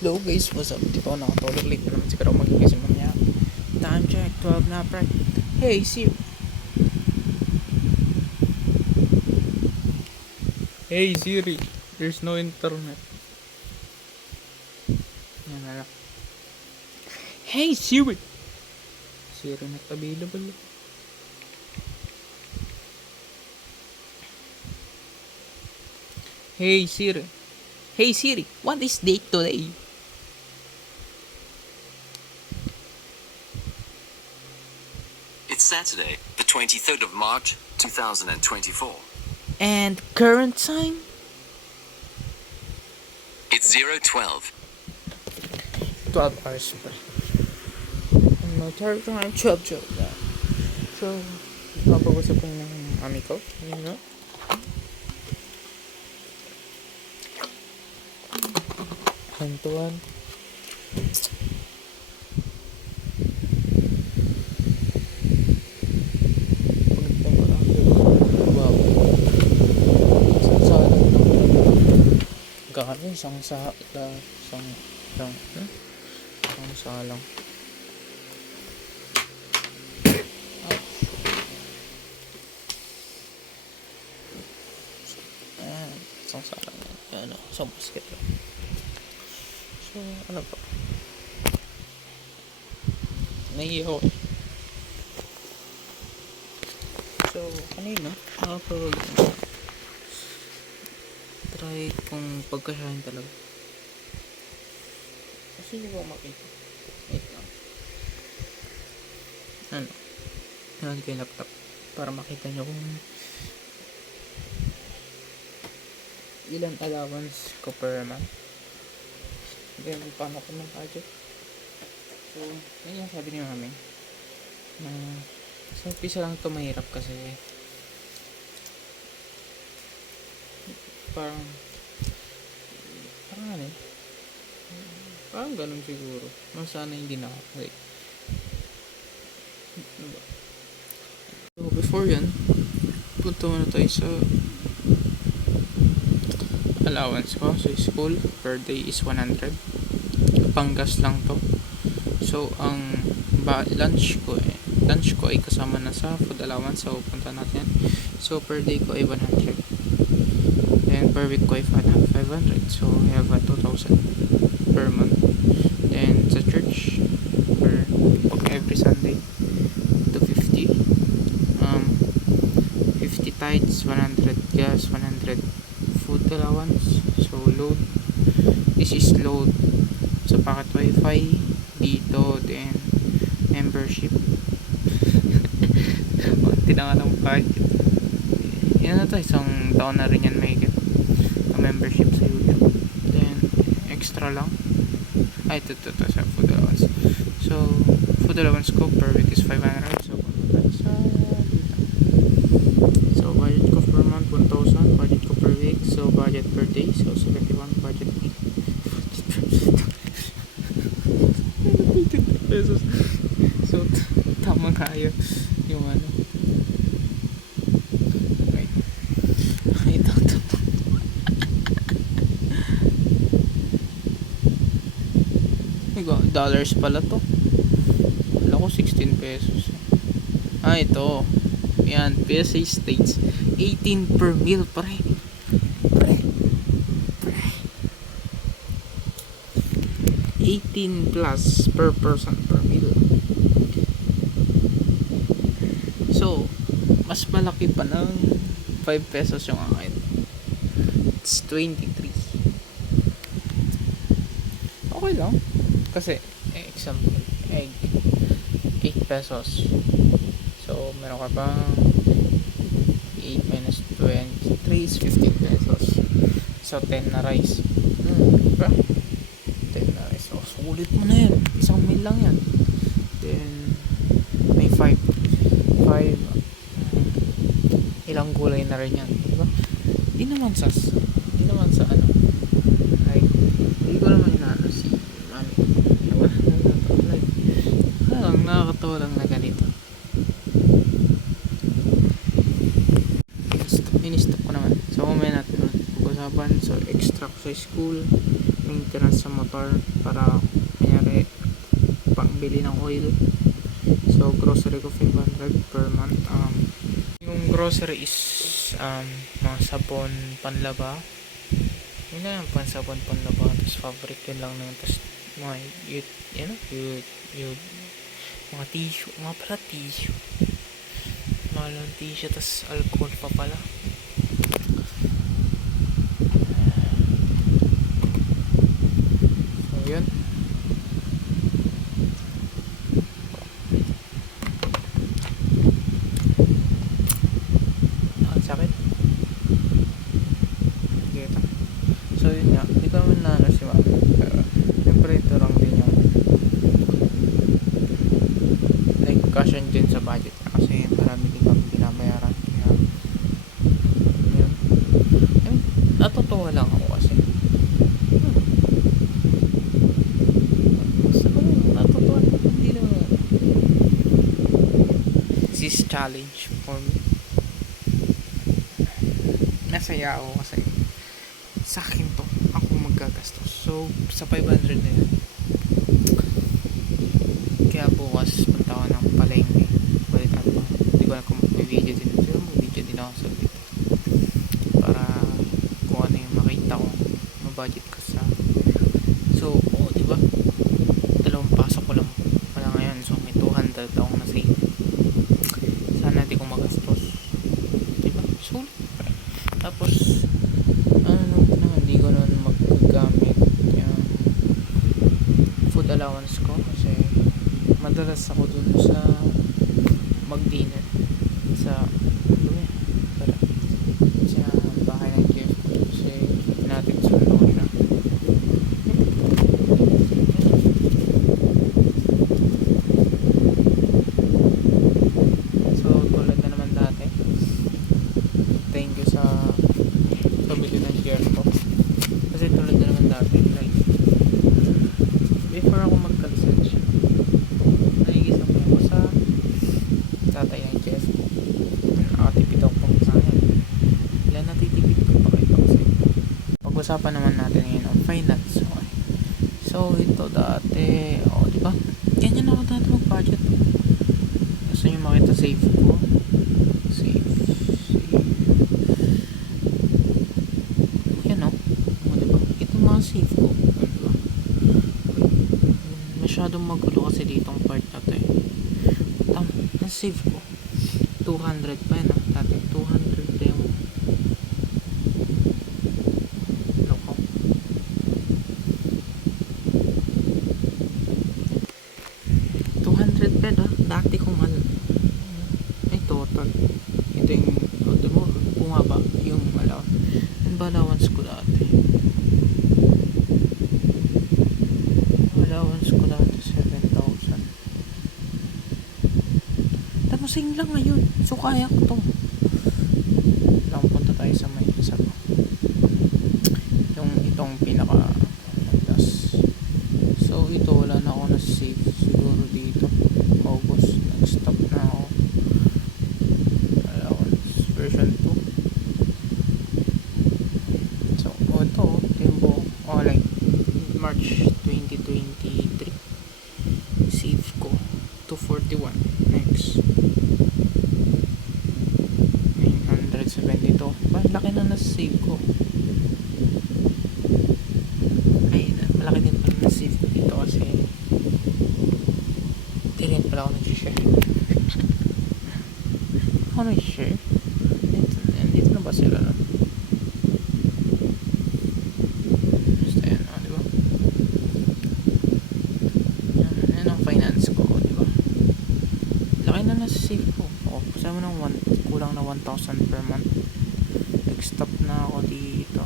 Hello guys, what's up? Di pa ako nakatulog, late na naman siguro magigising mamaya. Time check, 12 na pre. Hey Siri. Hey Siri, there's no internet. Yan na lang. Hey Siri. Siri not available. Hey Siri. Hey Siri, what is date today? It's Saturday, the 23rd of March, 2024. And current time? It's 012. 12 hours pa. No, third time, 12. So, mapag-usap ko ng ami ko. Yun nga. Kwentuhan. Gano'n, isang salang. Ayan, isang salang yan. Ano, isang basket lang. So, ano pa? Naiiyaw eh. So, kanina, try kung pagkasyahin talaga. Kasi hindi ko makita. Wait lang. Ano? Nahan ko yung laptop para makita nyo kung ilan allowance ko per month. Then, paano ko ng budget. So, yun yung sabi ni mami na sa umpisa lang ito mahirap kasi parang ano eh, parang ganun siguro. Sana hindi na like, diba? So before yan, punta muna tayo sa allowance ko sa school. Per day is 100. Panggas lang to. So ang lunch ko ay kasama na sa food allowance. So punta natin. So per day ko ay 100. Then per week ko ay 500. So we have 2,000 per month. Then sa church per every Sunday 250. 50 tithes, 100 gas, 100 food allowance. So load. This is load sa packet wifi dito. Then membership. Tinangan ng packet. Yan na to, isang taon na rin yan may membership sa YouTube. Then extra lang ito sa food allowance. So food allowance ko per week is 500. So budget ko per month 1,000. Budget ko per week, so budget per day, so 71 budget pesos. So tama kayo yung ano. Dollars pala to. Wala ko 16 pesos. Ito. Yan, PSA states 18 per meal pre. 18 plus per person per meal. So, mas malaki pa ng 5 pesos yung akin. It's 23. Okay lang. Kasi, example, egg 8 pesos. So, meron ka pang 8 minus 23 is 15 pesos. So, 10 na rice. Diba? 10 na rice. So, sulit mo na yan. Isang meal lang yan. Then, may 5. Ilang gulay na rin yan. Diba? Di naman sa ano. Like, hindi ko naman inaano si mami. Nakakatawa lang na ganito. In-stop ko naman. So mamaya natin pag-usapan. So extra ko sa school, maintenance sa motor para kanyari pangbili ng oil. So grocery ko 500 per month. Yung grocery is mga sabon, panlaba, yun na yung pansabon, panlaba, tapos fabric, yun lang na yun. Tapos mga mga tissue, mga pala tissue, mahal ng tissue, tapos alcohol pa pala. So yun, ang sakit kita. So yun nga, hindi ko naman na ano si mama, pero siyempre ito lang din yung nag-cushion din sa budget niya kasi marami din kami binabayaran. Kaya yun, natutuwa lang ako kasi natutuwa lang, hindi naman this is challenge for me. Masaya ako kasi sa akin to, ako maggagastos. So sa 500 na yun, kaya bukas punta ako ng palengke, balik ako, hindi ko na kung mag-video din, pero mag-video din ako sa dito para kung ano yung makita ko, mabudget ko sa, so diba, dalawang pasok ko lang pala ngayon, so may 200 akong na-save. Sana di ko magastos, diba, sulit. Tapos hindi ko nun magagamit yung food allowance ko kasi madalas ako dun sa mag-dinner sa sa bahay ng Jeff kasi natin sundo ko siya. So tulad na naman dati, thank you sa pamilya ng Jeff ko kasi tulad na naman dati, like before ako mag-college, naigisa ko ako sa tatay ng Jeff ko. Nakatipid ako pang sa akin. Ilan natitipid ko pa kayo kasi pag-usapan naman natin ngayon ang finance. Okay. So ito dati, diba, ganyan ako dati mag-budget. Gusto nyo makita save ko, save yan diba, ito mga save ko, diba, masyadong magulo kasi ditong part na to na-save ko 200 pa yun dati 200 pa yung loko 200 pa dati kong ay total ito yung diba, bumaba yung allowance ko dati 7,000. Tamusing lang ngayon. So kaya ko to. Lang punta tayo sa may isa ko. Yung itong pinaka das. So ito wala na ako na-save siguro dito. August. Nag-stop na ako. Allowance version 2. So ito tempo. Like March 2023. Save ko 241. Next 972. Ba, laki na na-save ko. Ay, malaki din pala na-save ko dito kasi di rin pala ako nag-share. Ako nag-share? Dito na ba sila nun? Basta yan, diba? Yan ang finance ko, diba? Laki na na-save ko. Pasama ng kulang na 1,000 per month. Nag-stop na ako dito.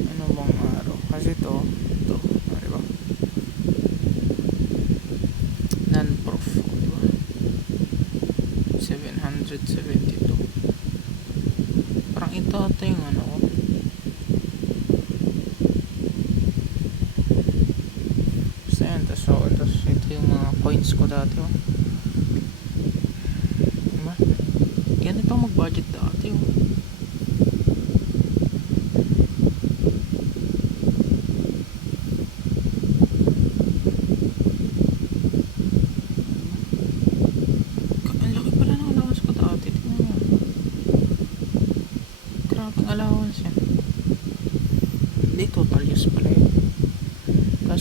Ano bang araw? Kasi ito, diba? Non-prof, diba? 772. Parang ito ata yung ano ko. Basta yan, tapos ito yung mga coins ko dati, diba? Ganito mag-budget dati,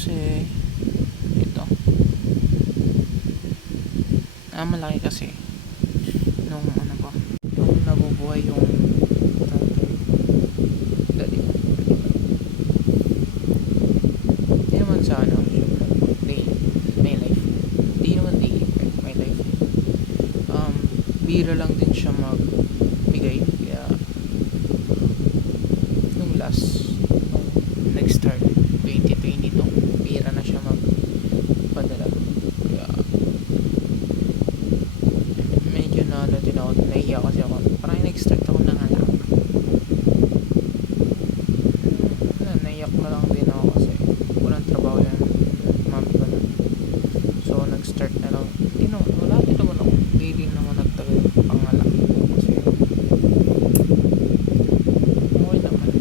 Kasi ito malaki kasi nung ano ba nung nabubuhay yung dali hindi naman sa ano day my life hindi naman day my life bira lang din siya magbigay kaya nung last nung nag-start 2022 bira na siya magpadala kaya medyo na ano din ako naiiyak kasi ako parang nag-start ako ng alak naiyak na lang din ako kasi walang trabaho yan mami ko na so nag-start na lang hindi naman wala din naman ako hindi din naman nagtagal pangalak kasi okay naman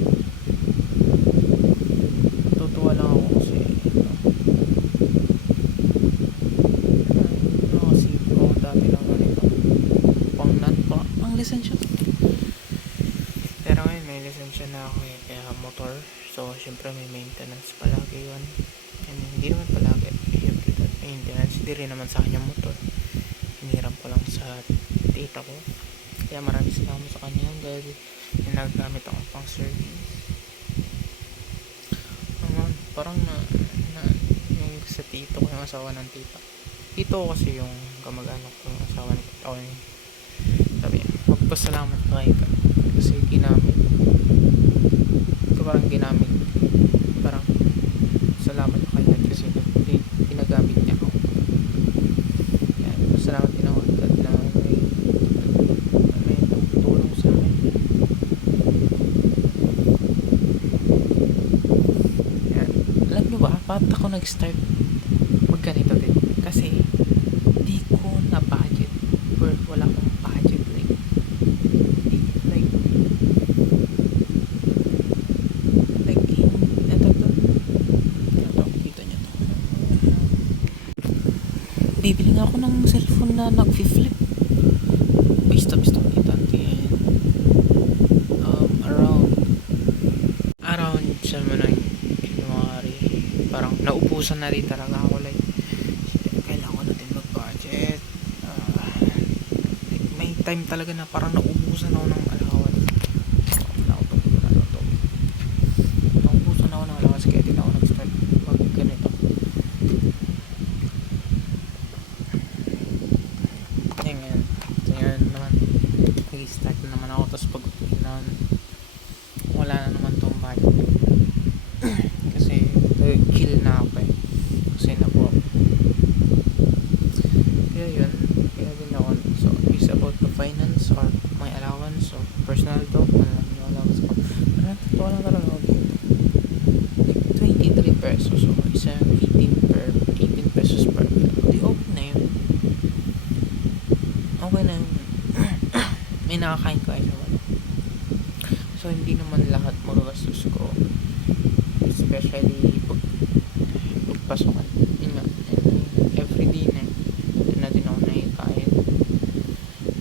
tutuwa lang ako kasi nakasip ako dati lang ganito pang lisensya pero ngayon may lisensya na ako kaya motor so syempre may maintenance palagi yun and hindi naman palagi syempre maintenance hindi rin naman sa kanya motor hiniram ko lang sa tita ko kaya maraming salamat sa kanya dahil nagagamit ako pang service parang yung sa tito ko yung asawa ng tita tito ko kasi yung kamag-anak ko yung asawa ng tita ko sabi niya magpasalamat ka kay ka kasi ginamit ito parang salamat ka kay kasi ginagamit niya ako yan salamat din ako agad na may tulong sa akin yan alam nyo ba ba't ako nag-start magganito din kasi di ko na budget or wala akong budget bibili nga ako ng cellphone na nag-flip basta kita around sa mga January parang naubusan na rin talaga ako like kailangan ko natin mag-budget like, may time talaga na parang naubusan ako ng allowance naubusan ako ng allowance kaya din ako nag-start mag ganito ngayon naman nag-start na naman ako tapos pag wala na naman tong budget kasi kill na ako kasi nabuha kaya yun kaya din ako so it's about the finance or my allowance or personal to yung allowance ko wala talaga ako dito like 23 pesos so isa 18 pesos per di okay na yun okay na yun may nakakain ko ay so hindi naman lahat magagastos ko especially pagpasokan yun nga everyday na din ako nakikain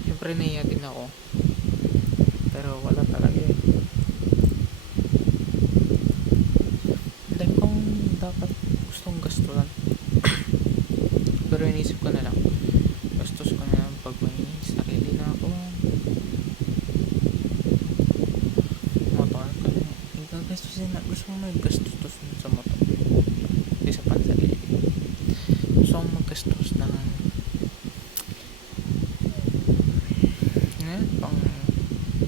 syempre naiya din ako pero wala talaga dahil kung dapat gustong gastulan pero inisip ko na lang gastos ko na lang pag may sarili na ako motor ka gagastusin na gusto mo maggastos sa motor hindi sa pansarili gusto mo maggastos ng pang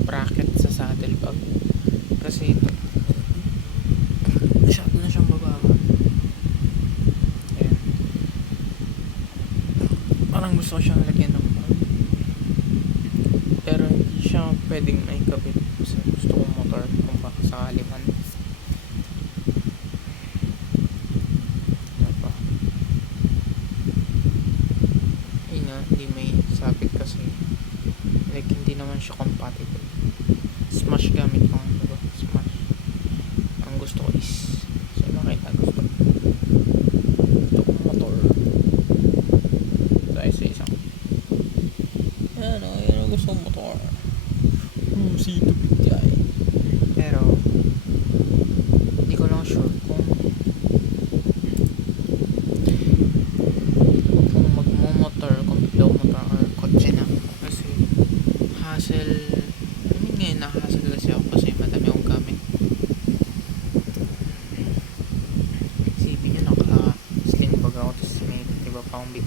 bracket sa saddlebag kasi ito masyado na siyang bababa ayan parang gusto ko siyang lagyan ng bag pero hindi siya pwedeng may kabit kasi gusto kong motor kung baka sakali man diba yun nga hindi may sabit kasi like hindi naman siya compatible smash gamit ko nga diba smash ang gusto ko is sa makita gusto kong motor dahil sa isang yan ang gusto kong motor sito bigay pero hindi ko lang sure kung ako, tapos may iba pa akong bit.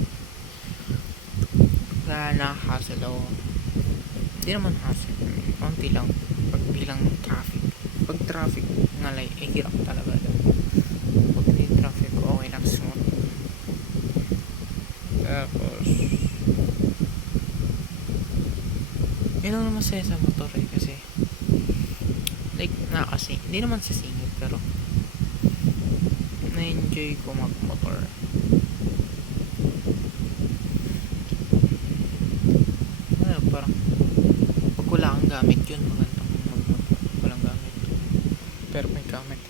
Kaya nakaka-hassle ako. Hindi naman hassle, konti lang. Pag bilang traffic. Pag traffic, ngalay, hirap talaga daw. Pag hindi traffic, okay lang, smooth. Tapos, yun ang masaya sa motor eh, kasi like, kasi, hindi naman sa singit, pero na-enjoy ko mag-motor. Parang pag wala kang gamit yun, magandang mag-motor. Walang gamit, pero may gamit.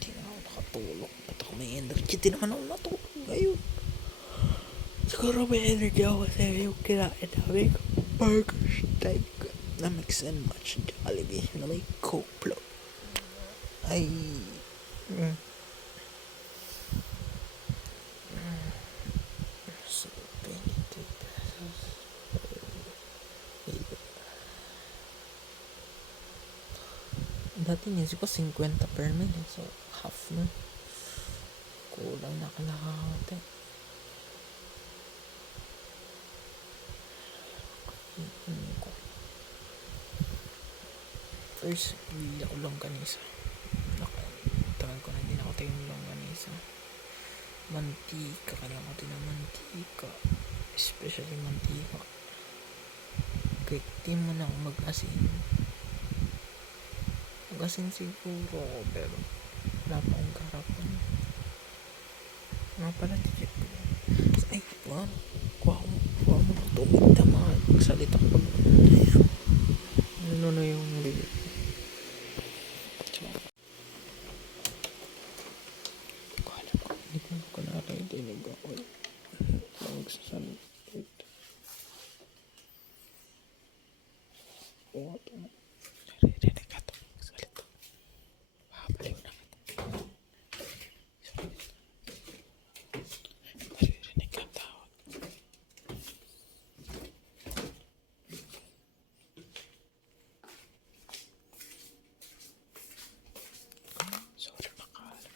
Hindi na ako nakatulog. Ba't ako may energy? Di naman ako natulog ngayon. Siguro may energy ako kasi yung kinain namin burger steak na mix and match Jollibee na may Coke float. Ay, so 22 pesos. Dati niya ko 50 per meal eh. So half na. Kulang na kalahati. First, bili ako longganisa. Tagal ko na din ako tayo ng longganisa. Mantika, kailangan ko din ng mantika. Especially mantika. Kahit di mo na mag-asin. Mag-asin siguro ako, pero wala pa akong karapan. Nga pala, check ko. Ay, kuha mo ng tubig na magsalita ko. Ano na yung bibig? Hindi ko nakakainig ako. Magsasalita. Oo, ito na. Narinig ka ito. Magsalita. Babaliw na kita. Narinig ka tawag. Sorry, makalam.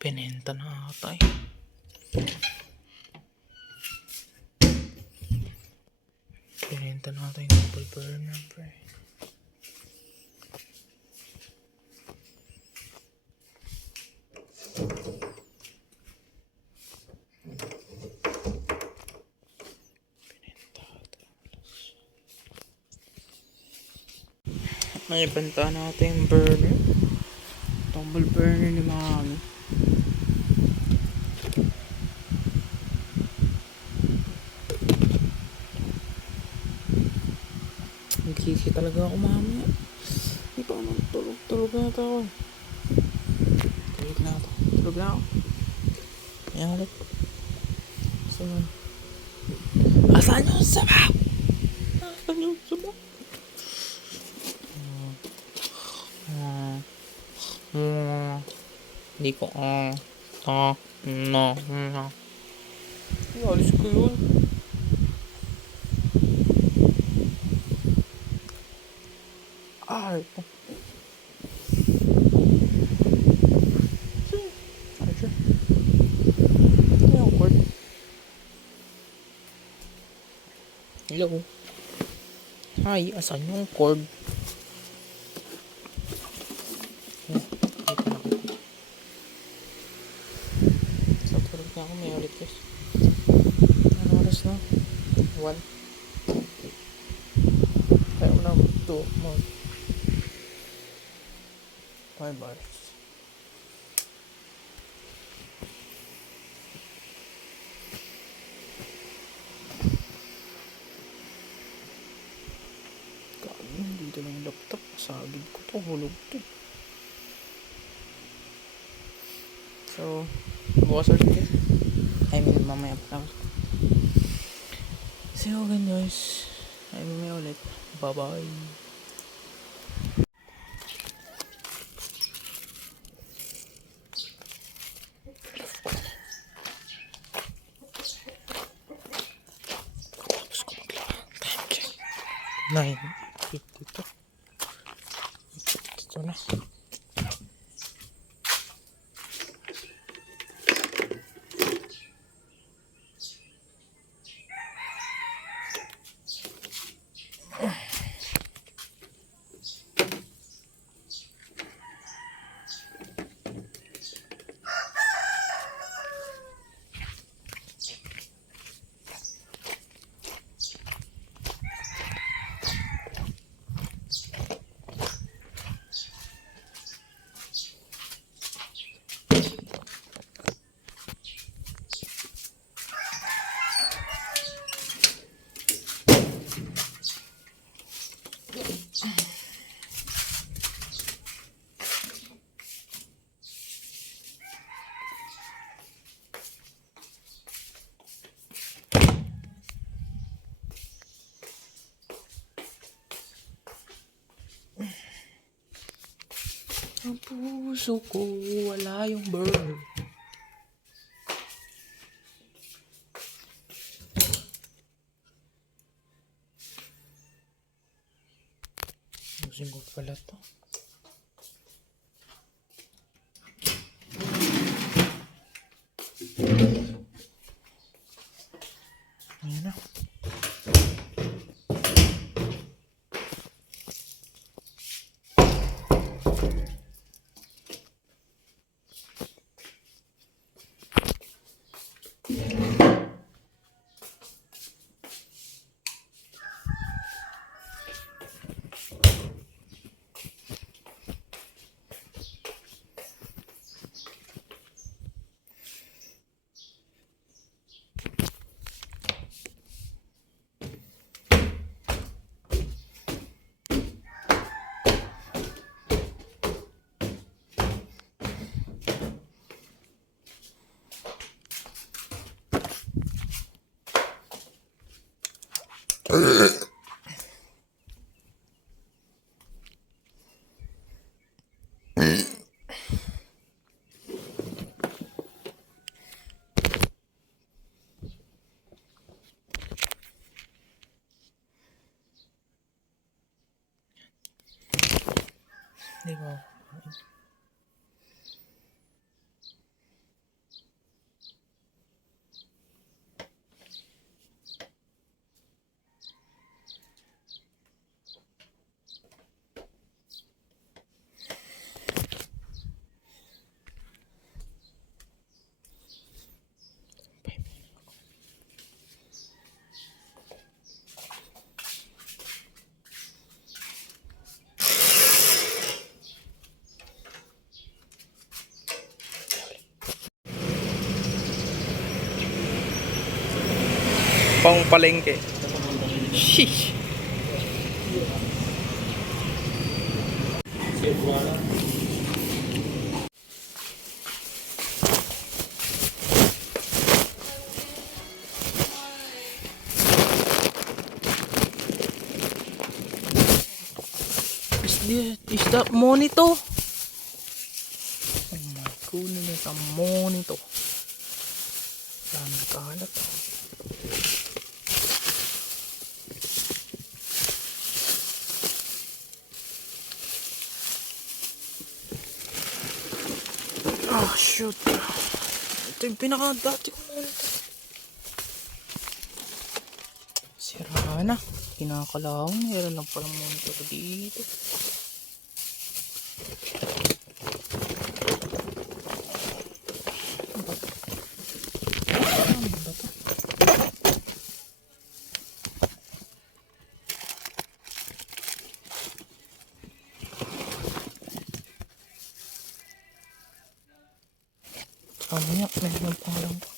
Pinenta na ata eh. Pinenta na ata yung double burner, pre. Pinenta ata. May benta natin yung burner. Double burner ni mami. Nagkiki talaga ako mami. Hindi pa naman tulog. Tulog na ito ako. Tulog na ako. Tulog na ako. Ayan ulit. So, asan yung sabaw? Asan yung sabaw? Hindi ko no. Alis ko yun. Ay po. Charger. Ano yung cord? Hello. Hi, asan yung cord? Sa tulog na ako, may ulit guys. Ano oras na? 1. Kaya ko na 2 more. 5 hours. hulog to. So, bukas ulit. I mean, mamaya pa. See you again guys. I mamaya ulit. Bye bye. Tapos ko maglaba. Time check. 9:52. Ito na. Ang puso ko, wala yung bird. Ayusin ko pala to. Ayan na. Di ba? Pang palengke. Sheesh. Is that monito? Oh my goodness, a monito. Dami kalat. Oh shoot. Ito yung pinaka-dati ko monito. Sira na. Kinakalawang. Meron lang palang monitor dito. Mamaya, meron pa lang to.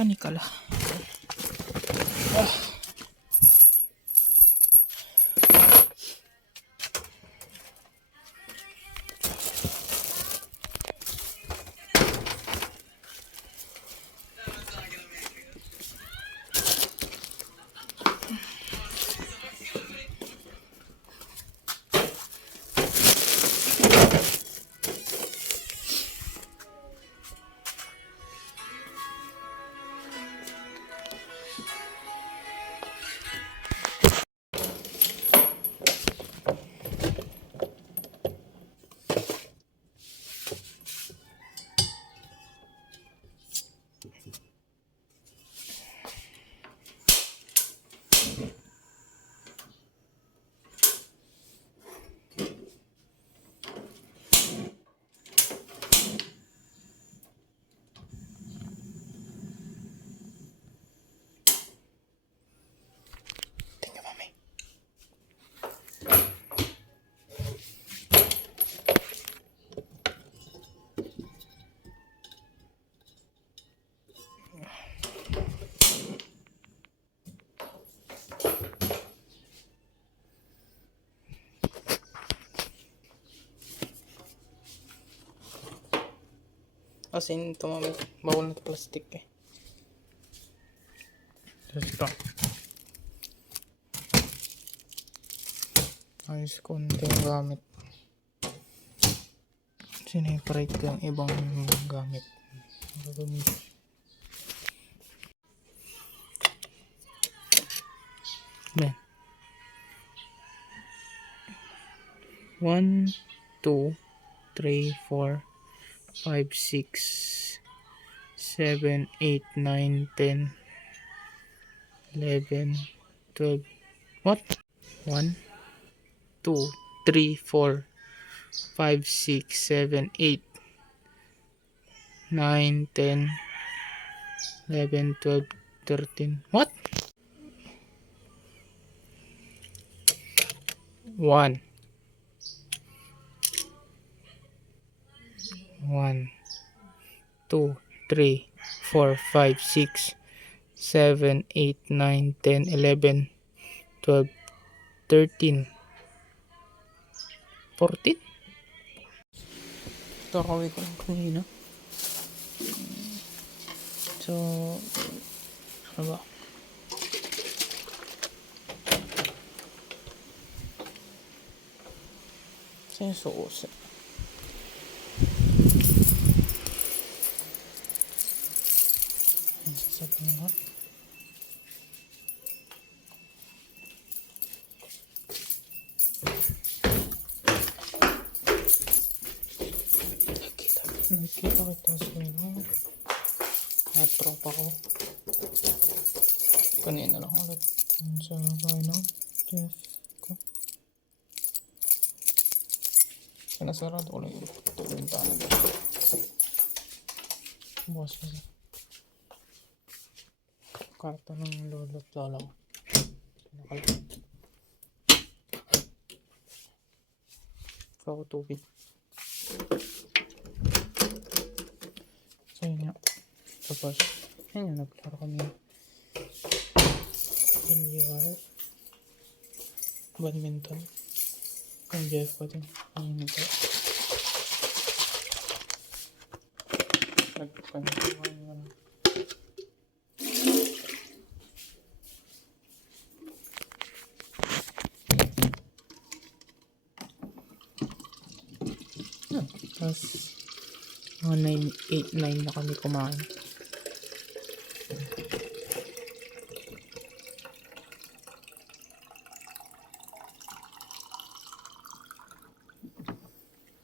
Mechanical. Tingnan mami. Kasi ito mami, bawal na ito plastic eh. Tapos ito. Ayos konting gamit. Sineparate ko yung ibang gamit. Man. 1, 2, 3, 4, 5, 6, 7, 8, 9, 10, 11, 12. What? 1, 2, 3, 4, 5, 6, 7, 8, 9, 10, 11, 12, 13. What? 1, 2, 3, 4, 5, 6, 7, 8, 9, 10, 11, 12, 13, 14. Kakawin ko lang kanina. So, ano ba? Saan yung suos? Sasabihin nga. Nakikita kita sa inyo. At tropa ko. Kanina lang ulit. Sa bahay ng Jeff ko. Sinasarado ko lang yung bintana dito. Bukas kasi. Karta ng lolo't lola ko. Nakalapit. Ako tubig. So yun nga. Tapos, yun nga, naglaro kami. Billiard. Badminton. Yung Jeff ko din. Ayun ito. Nagpansin nga. Tapos, mga 9, 8, 9 na kami kumain.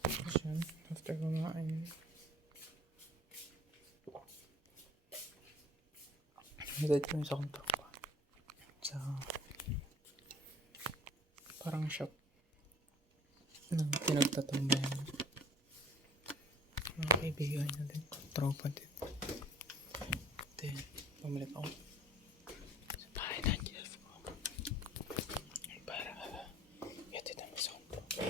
Tapos yun, after kumain, nagad kami sa akong tropa. Sa, parang shop ng pinagtatambayan. Mga kaibigan na din, tropa din. Then, bumalik ako sa bahay ng Jeff ko para yatid ang isang tropa.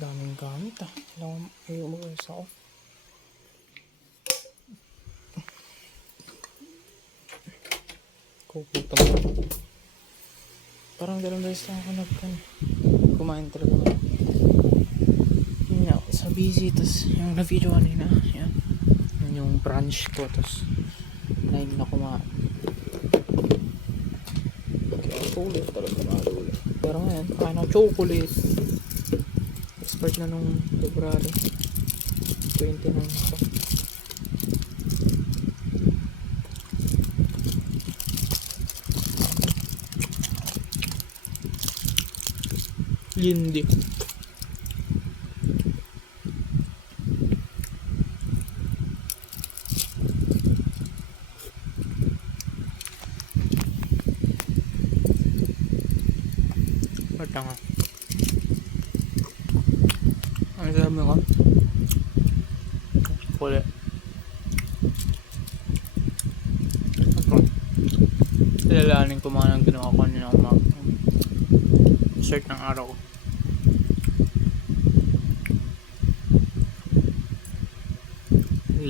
Daming gamit ah. Kailangan umuwas ako. Kukuta mo. Parang dalawang beses lang ako kumain talaga ako. Yun nga, sa busy, tas yung na-video kanina, yan. Yan yung brunch ko, tas 9 na kumain. Kaya chocolate talaga malulo. Pero ngayon, kain ako chocolate. Expert na nung February 29 ako. Lindy. Bata nga. Ano sabi ko? Kulit. Ito. Ilalanin ko mga nang ginawa ko nila start ng araw ko.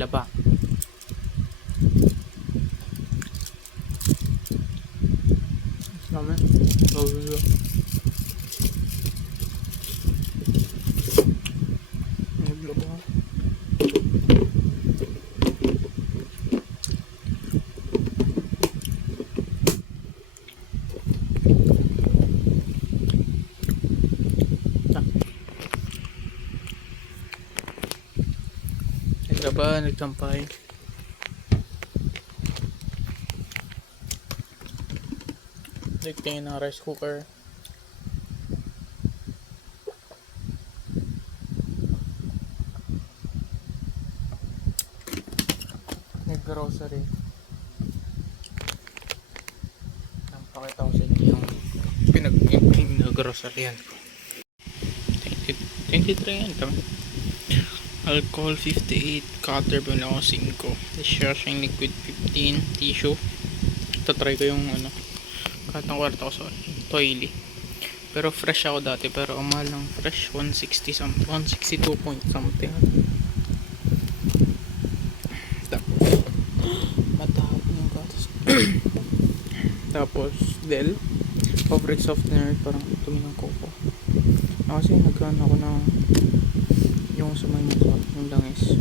Laba. Sama. Bago. Laba. Laba, nagtampay. Tingin ng rice cooker. Nag-grocery. Napakita ko sa inyo yung pinag-grocery yan ko. 23 yan kami. Alcohol 58, cutter bin ako 5, dishwashing liquid 15, tissue. Tatry ko yung katang kwarta ko sa toilet. Pero fresh ako dati, pero ang mahal ng fresh 160 something, 162 point something. Tapos matahap yung gatas. Tapos Del favorite softener, parang tumi ng coco. Kasi nagkaan ako ng yung sa may mukha, yung langis.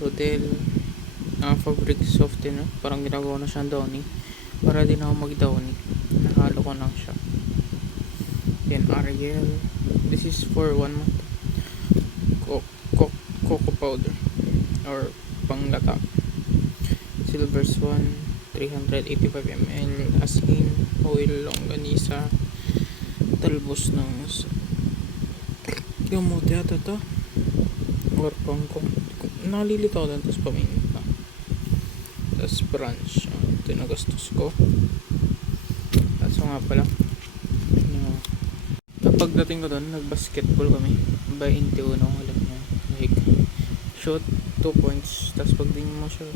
So Del fabric softener, parang ginagawa na siyang downy para din ako mag downy, nahalo ko lang siya. Then Ariel, this is for 1 month. Cocoa powder or panglata. Silver Swan 385 ml, asin, oil, longganisa, talbos ng gamote ata to or pangko, nalilito ako doon. Tapos paminit pa, tapos brunch. Ito yung nagastos ko. Tapos nga pala kapag dating ko doon, nag-basketball kami 21 ulit niya, like shoot 2 points. Tapos pag di mo shoot,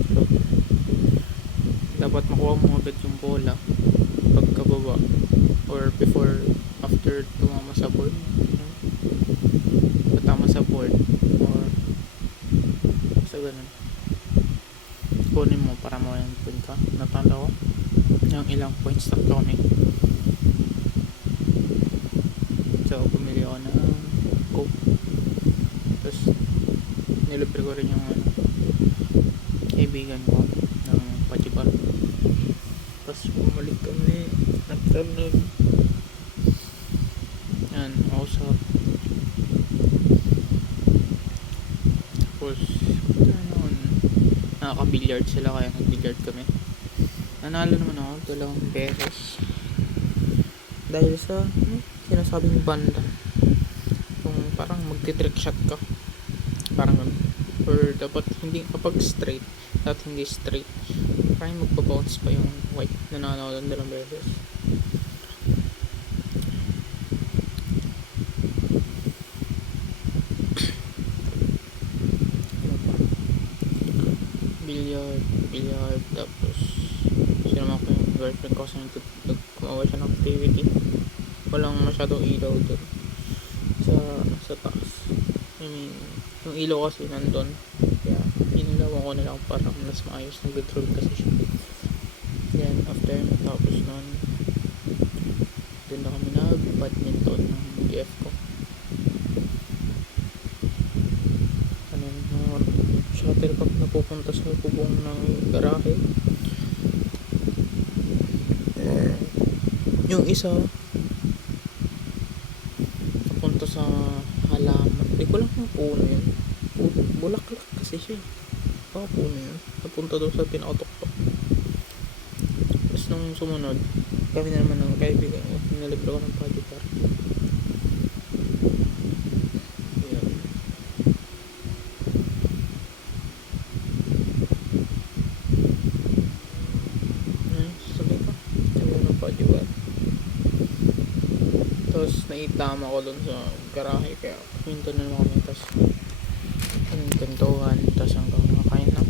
dapat makuha mo agad yung bola pagkababa or before, after tumama sa board, patama sa board or sa ganun, kunin mo para mo yung point ka. Natanda ko yung ilang points, tatlo kami. So pumili ako ng coke, tapos nilibre ko rin yung kaibigan ko ng pachibar. Tapos bumalik kami, nagtanong yan, usap. Tapos nakaka-billiard sila, kaya nag-billiard kami. Nanalo naman ako 2 beses dahil sa sinasabing banda, yung parang magti-trick shot ka, parang or dapat hindi, kapag straight dapat hindi straight, parang magbabounce pa yung white. Nanalo ako 2 beses. Billiard, tapos sinama ko yung girlfriend ko kasi gumawa siya ng activity, walang masyadong ilaw doon sa taas. Yung ilaw kasi nandun. Kaya, inilawan ko na lang para mas maayos. Nag-control kasi siya. Then, after tapos nun, doon na kami nag-badminton ng GF ko. Ano, shuttlecock na pupunta sa bubong ng garahe. Yung isa, napunta sa halaman. Hindi ko lang kung puno yun. Bulaklak kasi siya. Baka puno yun. Napunta doon sa pinakatuktok. Tapos nung sumunod, kami na naman ng kaibigan ko. Nilibre ko ng body park. Ayan. Sabi ko. Nilibre ng body park. Tapos naitama ko doon sa garahe. Kaya hinto na naman kami. Tapos pintuhan. Tapos hanggang nakakain na.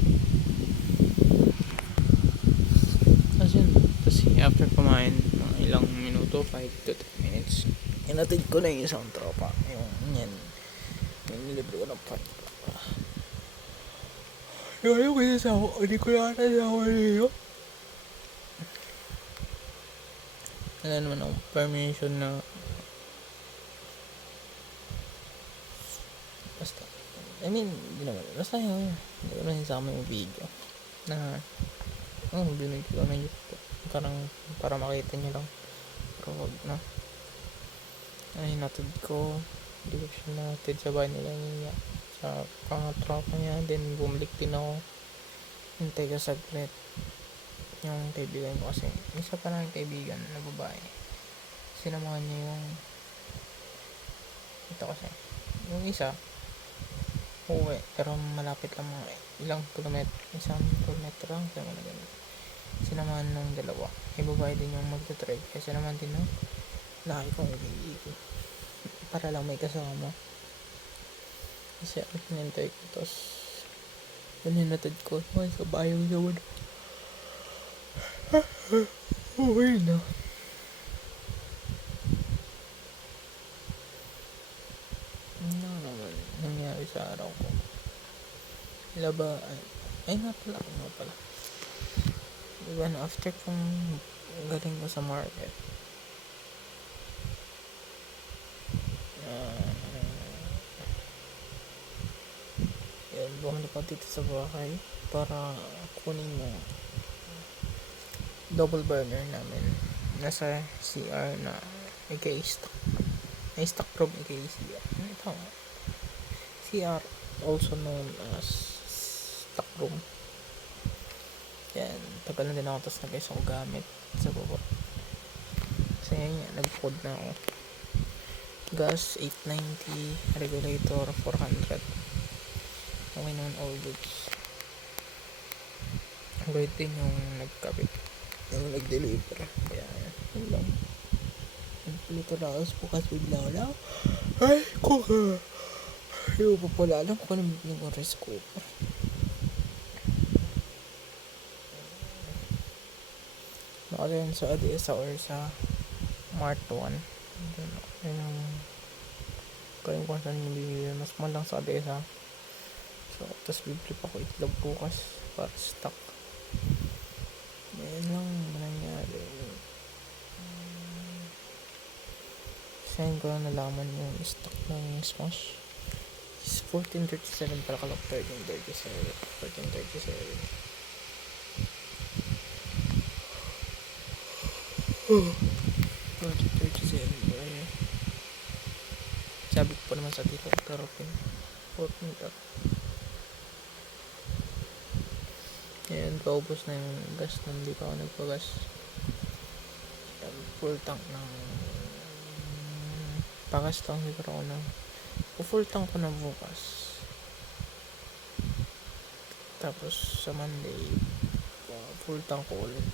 Tapos yun. Tapos after kumain, mga ilang minuto, 5 to 10 minutes, inatid ko na yung isang tropa. Yung yan. Yung nilibre ko ng park. Yung kinasama ko, hindi ko na kasama niyo. Wala naman akong permission na basta. I mean, hindi naman. Basta yun. Hindi ko na sinasama yung video. Na, binigay ko na yun. Parang, para makita nyo lang. Pero wag na. Ay, natid ko. Hindi ko siya natid sa bahay nila niya. Sa pangatropa niya. Then, bumalik din ako. Hintay ko saglit. Yung kaibigan ko kasi. Isa pa lang kaibigan na babae. Sinamahan niya yung ito kasi. Yung isa, uwi. Pero malapit lang mga ilang kilometro. Isang kilometro lang. Kaya wala ganun. Sinamahan ng dalawa. May babae din yung magta-drive. Kasi naman din ng laki kong umiiwi. Para lang may kasama. Kasi ang pinintay ko. Tapos yun hinatid ko. Sa bayo naman. Okay na. Ano naman nangyari sa araw ko? Laba, ay nga pala. Diba na after kong galing ko sa market, yun, bumalik pa dito sa bahay para kunin yung double burner namin. Nasa CR na ika-stock. Na-stock room ika-CR. Ano ito? CR, also known as stock room. Yan, tagal na din ako, tapos nag-isa ko gamit sa baba. Kasi yan, nag-code na ako. Gas, 890. Regulator, 400. Okay naman, all goods. Great din yung nagkabit. Yung nag-deliver. Kaya, yun lang. Nagpilito na ako, bukas bigla lang. Ay, kuka. Yung pa pala alam ko na may ko rice cooker. Nakalayan sa ADSA or sa Mart 1. Yun yung kaya kung saan yung bibili. Mas mahal lang sa ADSA. So, tapos bibili pa ko itlog bukas para stock. Yan lang nangyari. Saan ko lang nalaman yung stock ng Smash is 1437 para kalok 1337. 1437 eh. Sabi ko pa naman sa tito pero 14 yan, paubos na yung gas na hindi pa ako nagpagas. Yan, full tank ng pagas lang siguro ako ng full tank ko na bukas. Tapos sa Monday full tank ko ulit.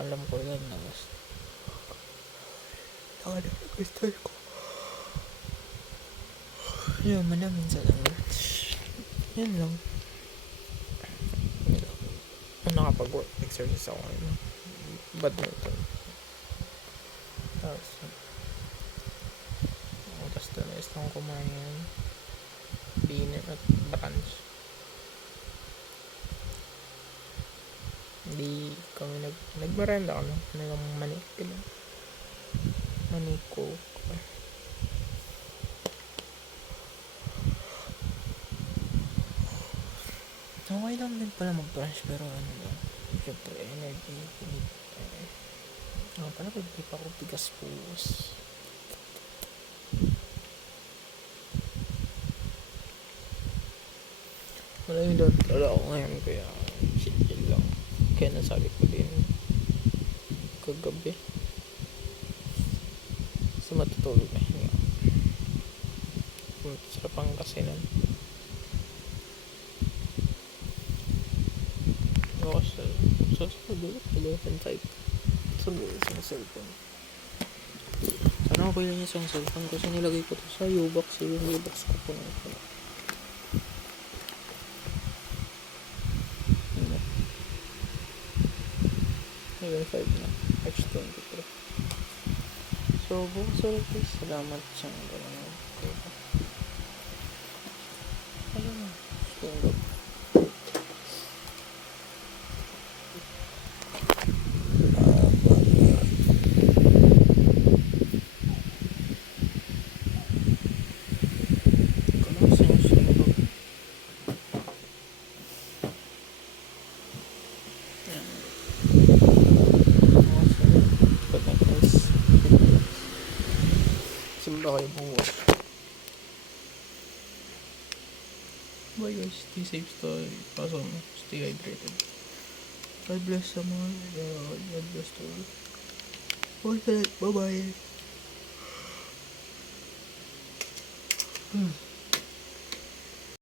Alam ko yan na gas. Gusto ko yun, malaming salamat. Yan lang. Nakapag-work exercise ako badminton. Tapos doon is akong kumain. Dinner at brunch. Hindi kami nagmarenda kami. Ng manik. Maniko. Okay lang din pala mag-brunch pero ano lang. Siyempre, energy. Pala pagpip ako bigas puwas. Wala yung dala ako ngayon kaya chill lang. Kaya nasabi ko din kagabi. Kasi matutulog na hinga. Pumunta sa Pangasinan. Ako sa dulo, 11.5. Sa buhay sa cellphone. Sana ako lang isang cellphone kasi nilagay ko to sa U-box. Yung U-box ko po na ito. 11.5 na. March 23. So, bukas ulit guys. Salamat sa mga ayun. Stand up. Simba kayo bukas. Bye guys, stay safe, stay awesome, stay hydrated. God bless sa mga God bless to all. Bye bye.